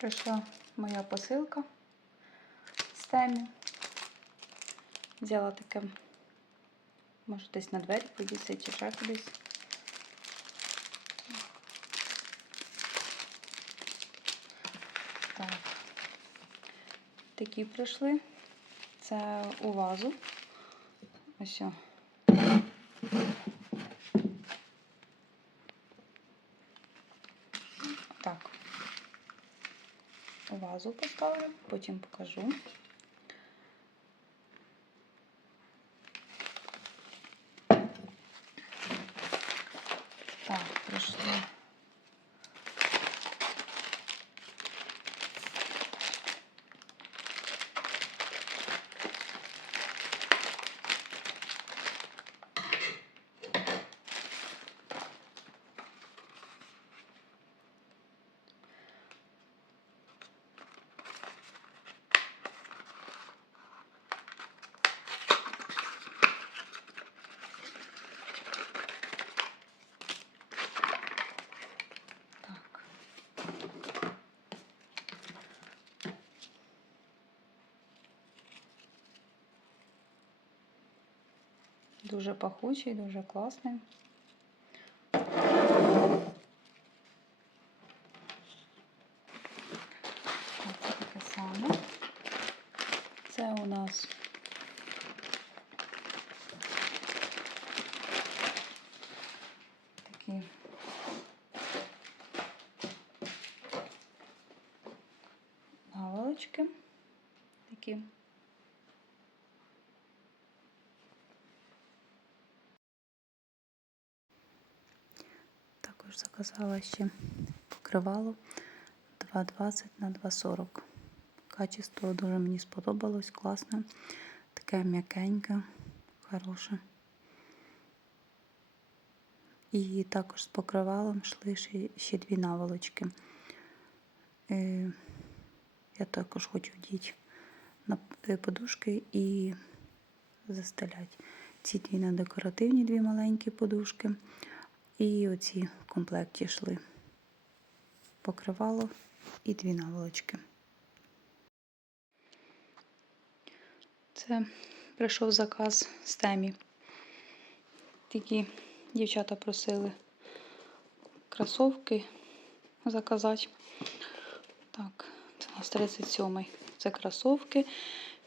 Прийшла моя посилка з темі. Взяла таке, може, десь на двері повісить чи ще кудись. Так. Такі прийшли. Це у вазу. Ось. о. Так. У вазу поставлю, потім покажу. Так, прийшли. Так. Дуже пахучий, дуже класний. Це у нас такі наволочки. Такі. Також заказала ще покривало 2,20 на 2,40. Качество дуже мені сподобалось, класне. Таке м'якеньке, хороше. І також з покривалом йшли ще, дві наволочки. Е, я також хочу вдіти на подушки і застеляти. Ці дві на декоративні, дві маленькі подушки. І оці в комплекті йшли. Покривало і дві наволочки. Це прийшов заказ з темі. Такі дівчата просили кросовки заказати. Так, це у нас 37-й. Це кросовки.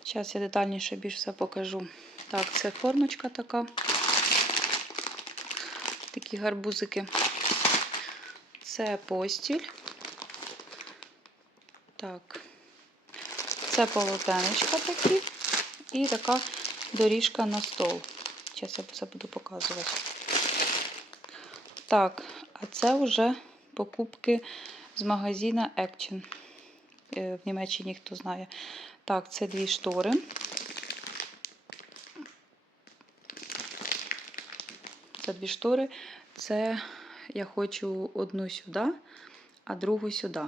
Зараз я детальніше більш все покажу. Так, це формочка така. Такі гарбузики. Це постіль. Так. Це полотенечка такі. І така доріжка на стол. Зараз я це буду показувати. Так, а це вже покупки з магазина Action. Е, В Німеччині хто знає. Так, це дві штори. Це дві штори. Це я хочу одну сюди, а другу сюди.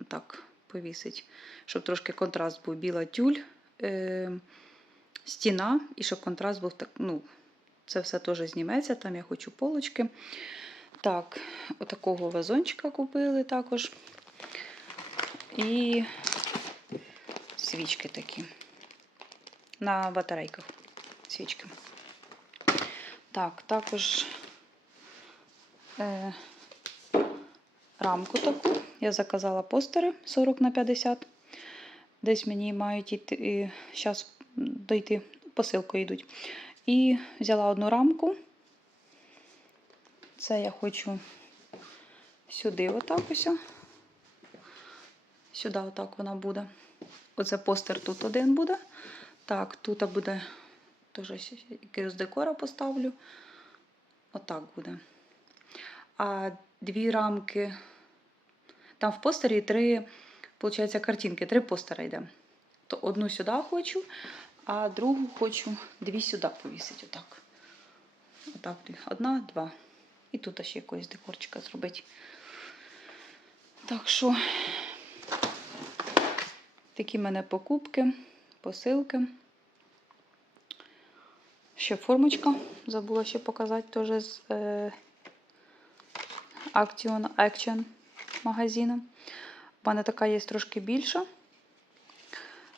Отак повісить. Щоб трошки контраст був. Біла тюль, е, стіна, і щоб контраст був так. ну, Це все теж зніметься. Там я хочу полочки. Так, отакого вазончика купили також. І свічки такі. На батарейках. Свічки. Так, також е, рамку таку. Я заказала постери 40 на 50. Десь мені мають іти, зараз дойти, посилкою йдуть. І взяла одну рамку. Це я хочу сюди, отак ось. Сюди отак вона буде. Оце постер тут один буде. Так, тут буде теж якийсь декора поставлю. Отак буде. А дві рамки. Там в постері три, виходить, картинки, три постера йде. То одну сюди хочу, а другу хочу дві сюди повісити. Отак. Отак. Одна, два. І тут ще якогось декорчика зробити. Так що, такі в мене покупки, посилки. Ще формочка. Забула ще показати теж з е, Action, Action магазину. У мене така є трошки більша.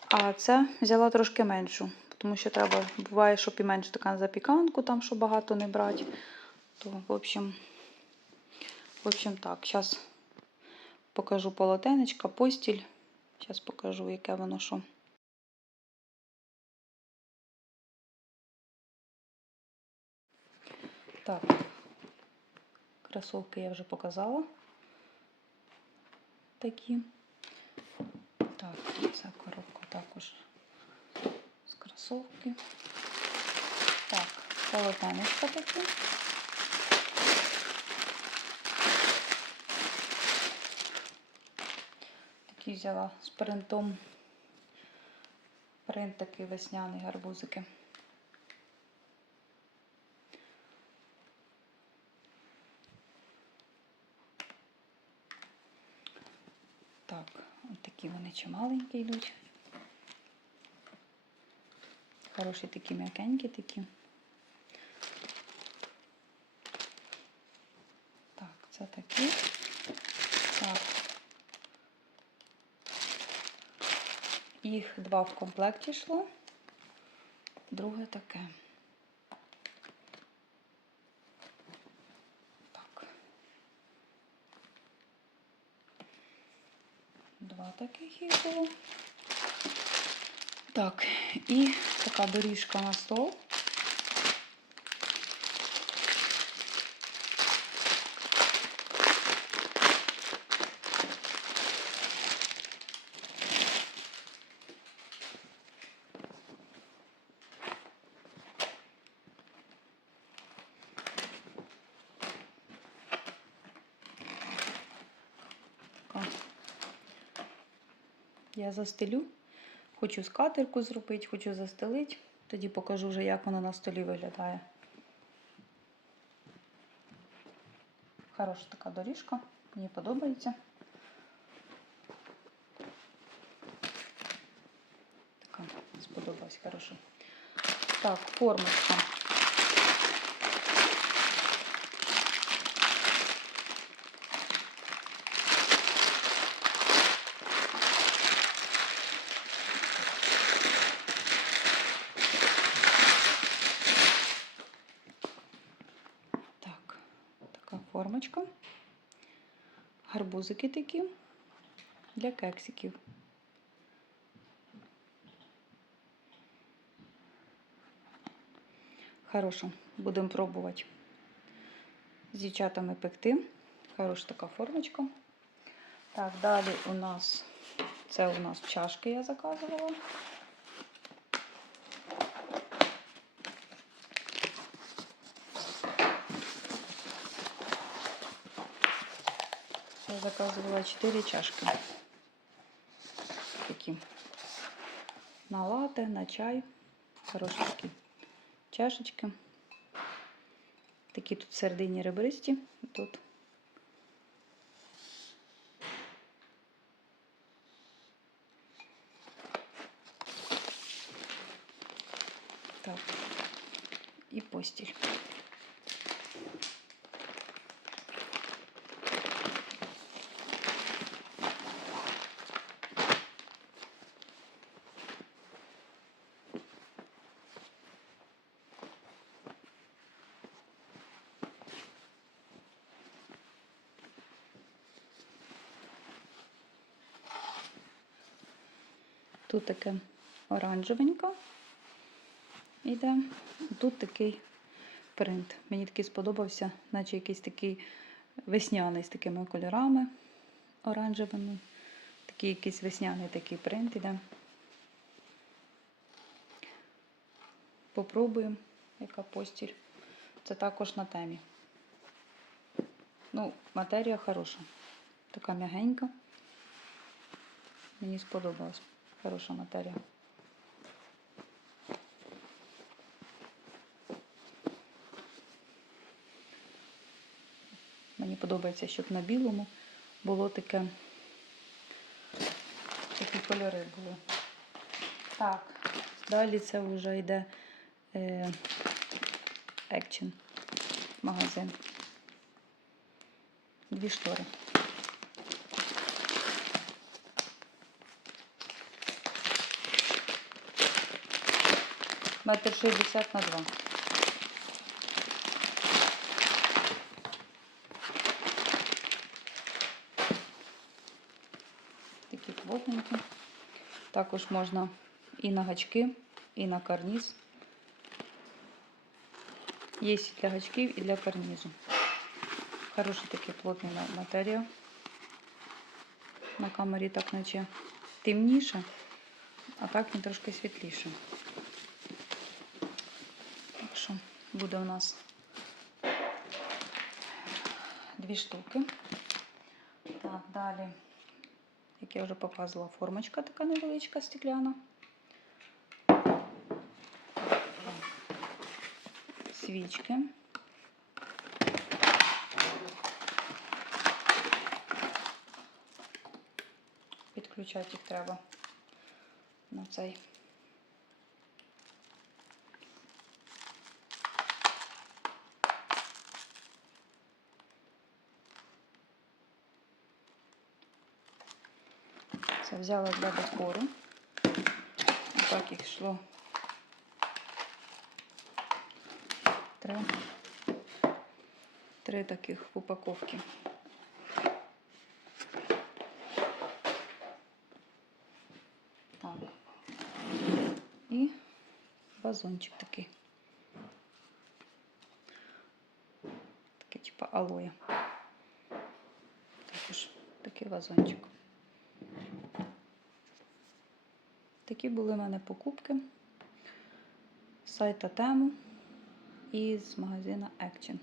А це взяла трошки меншу. Тому що треба, буває, щоб і менше така запіканку, там, щоб багато не брати. То, в общем, в общем, так. Зараз покажу полотенечка, постіль. Зараз покажу, яке воно що. Так, кросовки я вже показала. Такі. Так, ця коробка також з кросовки. Так, полотенечка такі. Такі взяла з принтом. Принт такий весняний гарбузики. Так, от такі вони чималенькі йдуть. Хороші такі м'якенькі такі. Так, це такі. Так. Їх два в комплекті йшло. Друге таке. Два таких їх було. Так, і така доріжка на стол. Така. Я застелю. Хочу скатерку зробити, хочу застелити. Тоді покажу вже, як воно на столі виглядає. Хороша така доріжка, мені подобається. Така сподобалась, хорошо. Так, формочка. Так, така формочка. Гарбузики такі для кексиків. Хорошо, будемо пробувати з дівчатами пекти. Хороша така формочка. Так, далі у нас це у нас чашки я заказувала. Заказывала 4 чашки. Такі. На лате, на чай. Хороші такі чашечки. Такі тут середині ребристі. Тут. Так. І постіль. Тут таке оранжевенько іде. Тут такий принт. Мені такий сподобався, наче якийсь такий весняний з такими кольорами оранжевими. Такий якийсь весняний такий принт іде. Попробуємо, яка постіль. Це також на темі. Ну, матерія хороша. Така м'ягенька. Мені сподобалась. Хороша матерія. Мені подобається, щоб на білому було таке, такі кольори були. Так, далі це вже йде е, Action магазин. Дві штори. Метр шістдесят на два. Такі плотненькі. Також можна і на гачки, і на карніз. Є і для гачків, і для карнізу. Хороший такий плотний ма- матеріал. На камері так наче темніше, а так він трошки світліше. Так що буде у нас дві штуки. Так, далі, як я вже показувала, формочка така невеличка стекляна. Свічки. Підключати їх треба на цей. Це взяла для декору. Так їх йшло три, три таких в упаковці. Так. І вазончик такий. Такий типа алоє. Також такий вазончик. Такі були в мене покупки з сайта Тему і з магазина Action.